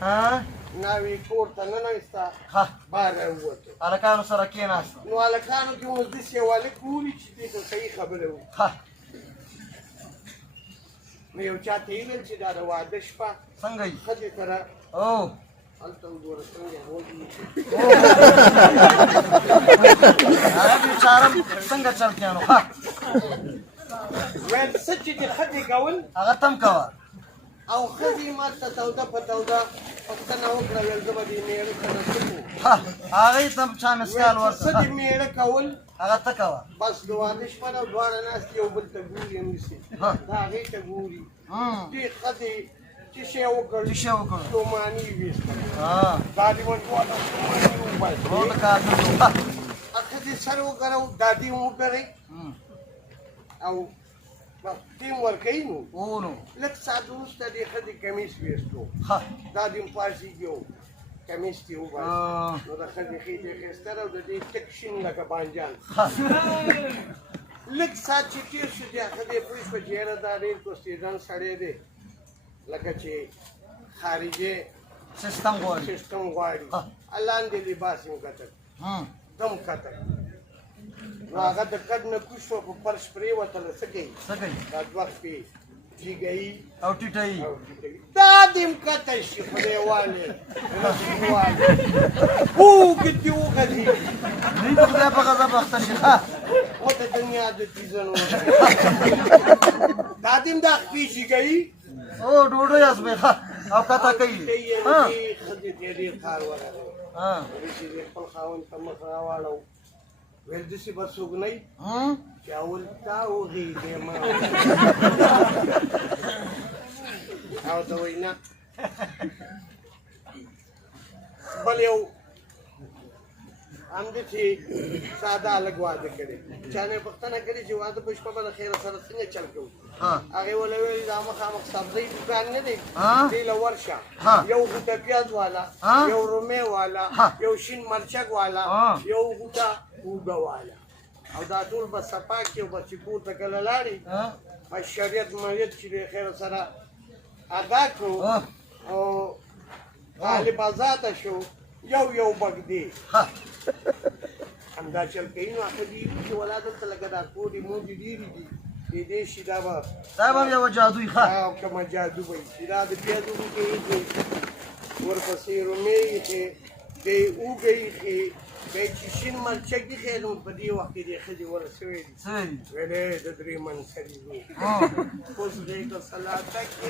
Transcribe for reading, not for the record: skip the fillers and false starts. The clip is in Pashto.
ها ناوې کور ته ننوسته ها بار راووتو هلکانو سره کېناستو نو هلکانو کې اوس داسې یو هلک وولي چې دې ته صحیح خبره وي ها نو یو چا ته یې ویل چې دا د واده شپه څنګه یې ښځې سره او هلته وګوره څنګه غوږ هغه بیچاره څنګه چل کېنو ها ویل څه چې دې ښځې کول هغه تم کوه او ښځې ما ته توده په توده پوښتنه وکړه ویل زه به دې مېړه سره څه کوم ها هغه یې تم چا مسکال ویل چې څه ورته دې مېړه کول هغه ته کوه بس د واده شپه ده دواړه ناست یو بل ته ګوري همداسې ها. د هغې ته ګوري هم دې ښځې چې شی وکړ څه شی وکړو ستوماني یې ویستل ها دا دې ون دواړه ستوماني ټول وباسي کار کوي ها ښځې سر وکړو دا دې وکړئ هم. او ټیم ورکوي نو او نو لږ ساعت وروسته دې ښځې کمیس ویستو ها دا دې پاڅېږي او کمیس دې وباسي نو د ښځې خېټې ښایسته ده او د دې ټک شین لکه بانجان ها لږ ساعت چې تېر شو دې ښځې پوه شوه چې یاره دا ډېر کوستېدن سړی دی لکه چې خارجي سیستم غواړي سیستم غواړي ها. لاندې لباس یې کتل هم دم کتل نو هغه د کډ نه کوز شوه په فرش پرېوتله څه کوي څه کوي دا دوه شپې جګوي او ټیټوي او ټیټوي دا دې م کتی شي خدای والې رسول والې اوږد دې وغځېږي دوی د خدای په غضب اخته شي ها و د دنیا د تیزنو دا دې م دا خپې جګوي او ډوډۍ اسبې ها او کته کوي ها ښځې ته ډېر کار ورغی ها چې دې خپل خاوند ته مخ راواړو ویل داسې به څوک نه وي هم چې اول تا وغېږې ما او ته وایي نه بل یو همداسې ساده هلک واده کړی چا نه یې پوښتنه کړې چې واده په شپه به د خیره سره څنګه چل کوو ها هغې وله ویل دا مخامخ سبزۍ دوکان نه دی ها. دې له ورشه ها. یو غوټه پیاز والا ها. یو رومې والا ها. یو شین مرچک والا ها. یو غوټه اوږه والا او دا ټول به صفا کړي او به چې کور ته کله لاړې ها په شریعت مریت چې د خیر سره ادا کړو ها او غالب آزاده شو یو یو بګدې ها همدا چل کوي نو هغه دي چې ولا دلته لکه دا کورې موجې ډېرې دي دې شي دا به دا به یو جادوي ښه او کومه جادو به وي چې دا د پیازو اوږه ایښې ورپسې رومې ایښې دی اوږه ایښې بیا چې شین مرچک ایښی نو په دې وخت کې دې ښځې ورسوی دي څه ویلي ویلې د درې منسري وو ها اوس غېږ ته سلاته کې